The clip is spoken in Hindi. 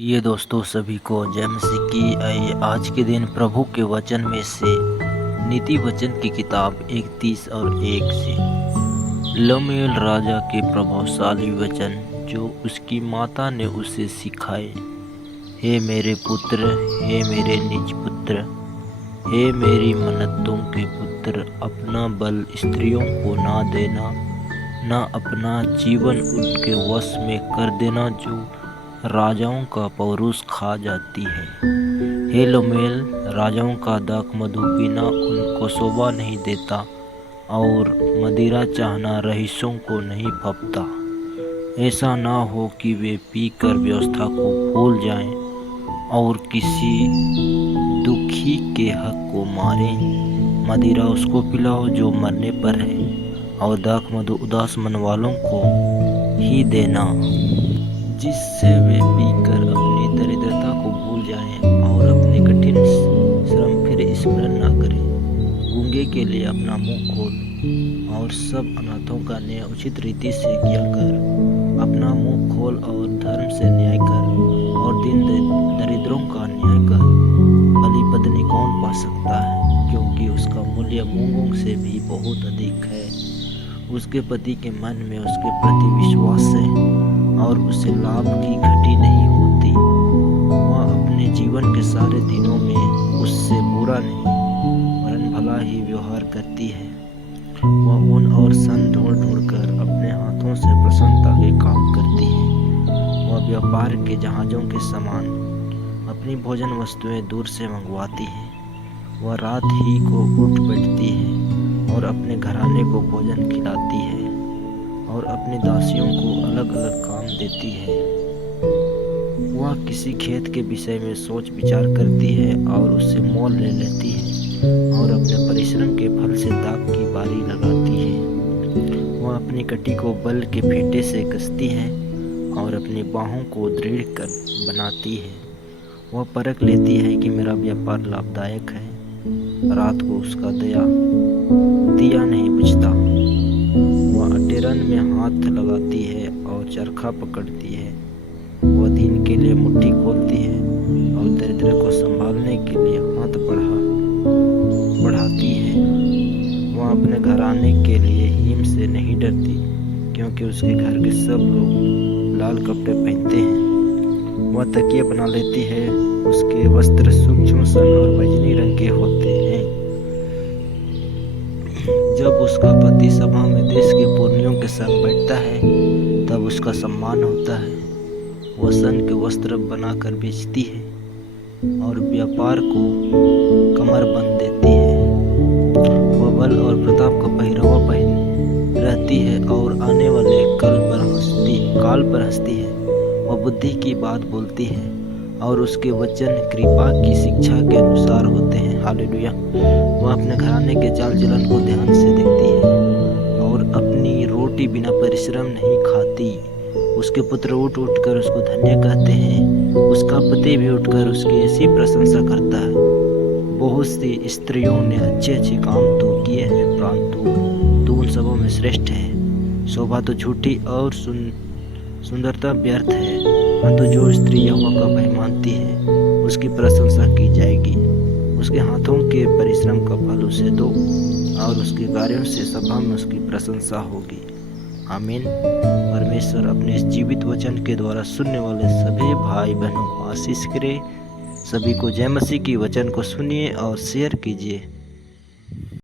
ये दोस्तों सभी को जय मसीह की। आइए आज के दिन प्रभु के वचन में से नीति वचन की किताब 31 और 1 से लमूएल राजा के प्रभावशाली वचन जो उसकी माता ने उसे सिखाए। हे मेरे पुत्र, हे मेरे निज पुत्र, हे मेरी मन्नतों के पुत्र, अपना बल स्त्रियों को ना देना, ना अपना जीवन उनके वश में कर देना जो राजाओं का पौरुष खा जाती है। हे लमूएल, राजाओं का दाख मधु पीना उनको शोभा नहीं देता और मदिरा चाहना रईसों को नहीं फबता। ऐसा ना हो कि वे पीकर व्यवस्था को भूल जाएं और किसी दुखी के हक को मारें। मदिरा उसको पिलाओ जो मरने पर है, और दाख मधु उदास मन वालों को ही देना, जिससे वे पीकर अपनी दरिद्रता को भूल जाएं और अपने कठिन श्रम फिर स्मरण न करें। गूंगे के लिए अपना मुंह खोल और सब अनाथों का न्याय उचित रीति से किया कर। अपना मुंह खोल और धर्म से न्याय कर और दिन दरिद्रों का न्याय कर। भली पत्नी कौन पा सकता है, क्योंकि उसका मूल्य मूंगों से भी बहुत अधिक है। उसके पति के मन में उसके प्रति विश्वास है और उसे लाभ की घटी नहीं होती। वह अपने जीवन के सारे दिनों में उससे बुरा नहीं वरन भला ही व्यवहार करती है। वह ऊन और सन ढूंढ कर अपने हाथों से प्रसन्नता के काम करती है। वह व्यापार के जहाजों के समान अपनी भोजन वस्तुएं दूर से मंगवाती है। वह रात ही को उठ बैठती है और अपने घराने को भोजन खिलाती है और अपनी दासियों को अलग अलग काम देती है। वह किसी खेत के विषय में सोच विचार करती है और उससे मोल ले लेती है और अपने परिश्रम के फल से दाख की बारी लगाती है। वह अपनी कटी को बल के फेंटे से कसती है और अपनी बाहों को दृढ़ कर बनाती है। वह परख लेती है कि मेरा व्यापार लाभदायक है। रात को उसका दिया नहीं बुझता। वह अटेरन में हाथ लगाती है और चरखा पकड़ती है। वह दिन के लिए मुट्ठी खोलती है और दरिद्र को संभालने के लिए हाथ बढ़ाती है। वह अपने घराने के लिए हिम से नहीं डरती, क्योंकि उसके घर के सब लोग लाल कपड़े पहनते हैं। वह तकिया बना लेती है। उसके वस्त्र सूक्ष्म सन और बैंगनी रंग के होते हैं। जब उसका पति सभा में देश के पुरनियों के संग बैठता है, तब उसका सम्मान होता है। वह सन के वस्त्र बनाकर बेचती है और व्यापार को कमर बंद देती है। वह बल और प्रताप का पहरावा पहन रहती है और आने वाले काल पर हंसती है। वह बुद्धि की बात बोलती है और उसके वचन कृपा की शिक्षा के अनुसार होते हैं। हालेलुया। वह अपने घराने के चाल चलन को ध्यान से देखती है और अपनी रोटी बिना परिश्रम नहीं खाती। उसके पुत्र उठ कर उसको धन्य कहते हैं। उसका पति भी उठकर उसकी ऐसी प्रशंसा करता है। बहुत सी स्त्रियों ने अच्छे काम तो किए हैं, परंतु तू उन सबों में श्रेष्ठ है। शोभा तो झूठी और सुंदरता व्यर्थ है, परंतु जो स्त्री यहोवा का भय मानती है उसकी प्रशंसा की जाएगी। उसके हाथों के परिश्रम का फल उसे दो और उसके कार्यों से सभा में उसकी प्रशंसा होगी। आमीन। परमेश्वर अपने इस जीवित वचन के द्वारा सुनने वाले सभी भाई बहनों को आशीष करे। सभी को जय मसीह की वचन को सुनिए और शेयर कीजिए।